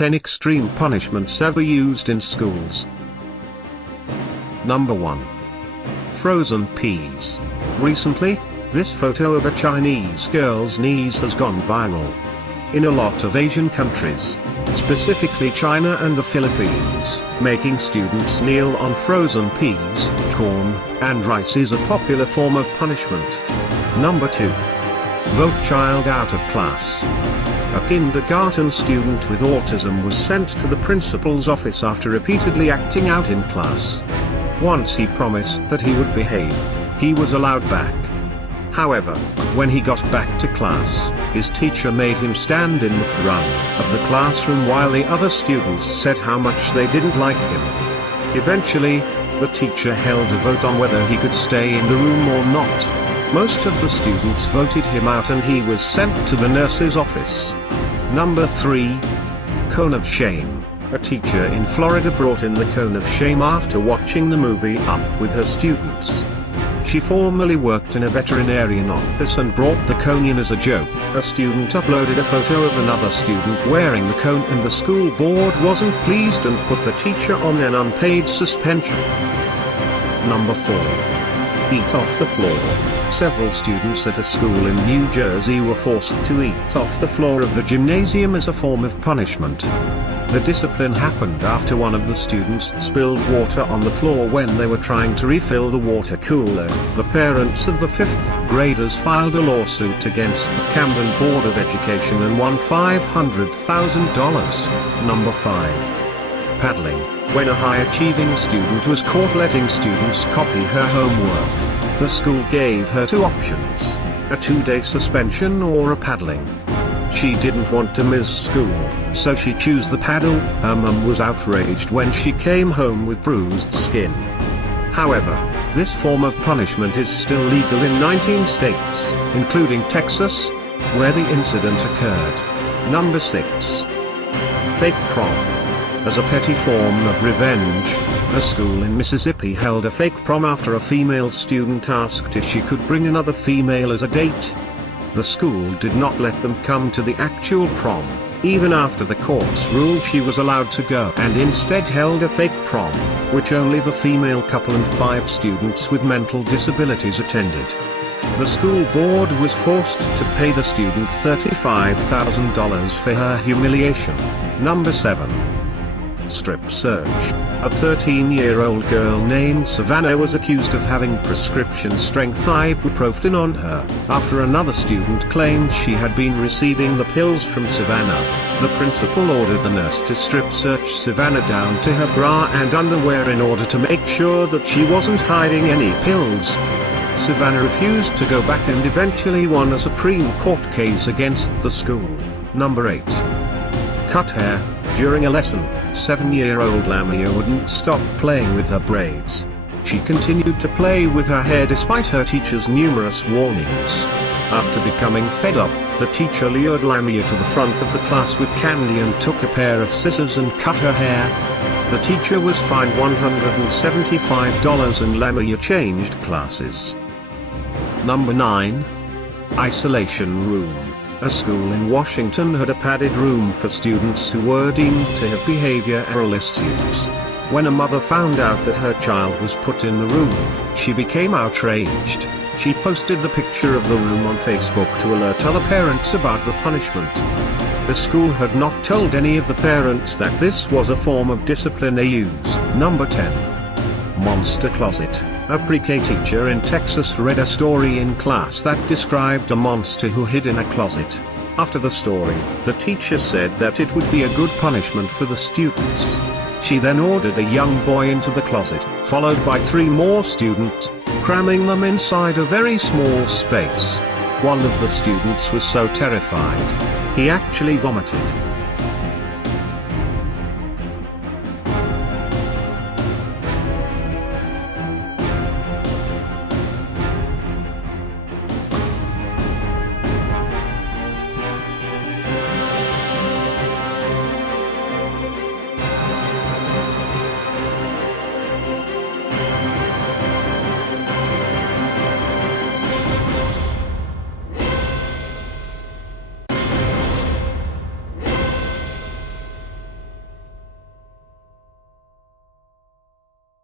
10 extreme punishments ever used in schools. Number 1. Frozen peas. Recently, this photo of a Chinese girl's knees has gone viral. In a lot of Asian countries, specifically China and the Philippines, making students kneel on frozen peas, corn, and rice is a popular form of punishment. Number 2. Vote child out of class. A kindergarten student with autism was sent to the principal's office after repeatedly acting out in class. Once he promised that he would behave, he was allowed back. However, when he got back to class, his teacher made him stand in the front of the classroom while the other students said how much they didn't like him. Eventually, the teacher held a vote on whether he could stay in the room or not. Most of the students voted him out and he was sent to the nurse's office. Number 3. Cone of Shame. A teacher in Florida brought in the cone of shame after watching the movie Up with her students. She formerly worked in a veterinarian office and brought the cone in as a joke. A student uploaded a photo of another student wearing the cone and the school board wasn't pleased and put the teacher on an unpaid suspension. Number 4. Eat off the floor. Several students at a school in New Jersey were forced to eat off the floor of the gymnasium as a form of punishment. The discipline happened after one of the students spilled water on the floor when they were trying to refill the water cooler. The parents of the 5th graders filed a lawsuit against the Camden Board of Education and won $500,000. Number 5. Paddling. When a high-achieving student was caught letting students copy her homework, the school gave her 2 options: a 2-day suspension or a paddling. She didn't want to miss school, so she chose the paddle. Her mum was outraged when she came home with bruised skin. However, this form of punishment is still legal in 19 states, including Texas, where the incident occurred. Number 6. Fake prom. As a petty form of revenge, a school in Mississippi held a fake prom after a female student asked if she could bring another female as a date. The school did not let them come to the actual prom, even after the courts ruled she was allowed to go, and instead held a fake prom, which only the female couple and 5 students with mental disabilities attended. The school board was forced to pay the student $35,000 for her humiliation. Number 7. Stripsearched. A 13-year-old girl named Savannah was accused of having prescription-strength ibuprofen on her, after another student claimed she had been receiving the pills from Savannah. The principal ordered the nurse to strip-search Savannah down to her bra and underwear in order to make sure that she wasn't hiding any pills. Savannah refused to go back and eventually won a Supreme Court case against the school. Number 8. Cut hair. During a lesson, 7-year-old Lamia wouldn't stop playing with her braids. She continued to play with her hair despite her teacher's numerous warnings. After becoming fed up, the teacher lured Lamia to the front of the class with candy and took a pair of scissors and cut her hair. The teacher was fined $175 and Lamia changed classes. Number 9. Isolation room. A school in Washington had a padded room for students who were deemed to have behavioral issues. When a mother found out that her child was put in the room, she became outraged. She posted the picture of the room on Facebook to alert other parents about the punishment. The school had not told any of the parents that this was a form of discipline they use. Number 10. Monster closet. A pre-K teacher in Texas read a story in class that described a monster who hid in a closet. After the story, the teacher said that it would be a good punishment for the students. She then ordered a young boy into the closet, followed by 3 more students, cramming them inside a very small space. One of the students was so terrified, he actually vomited.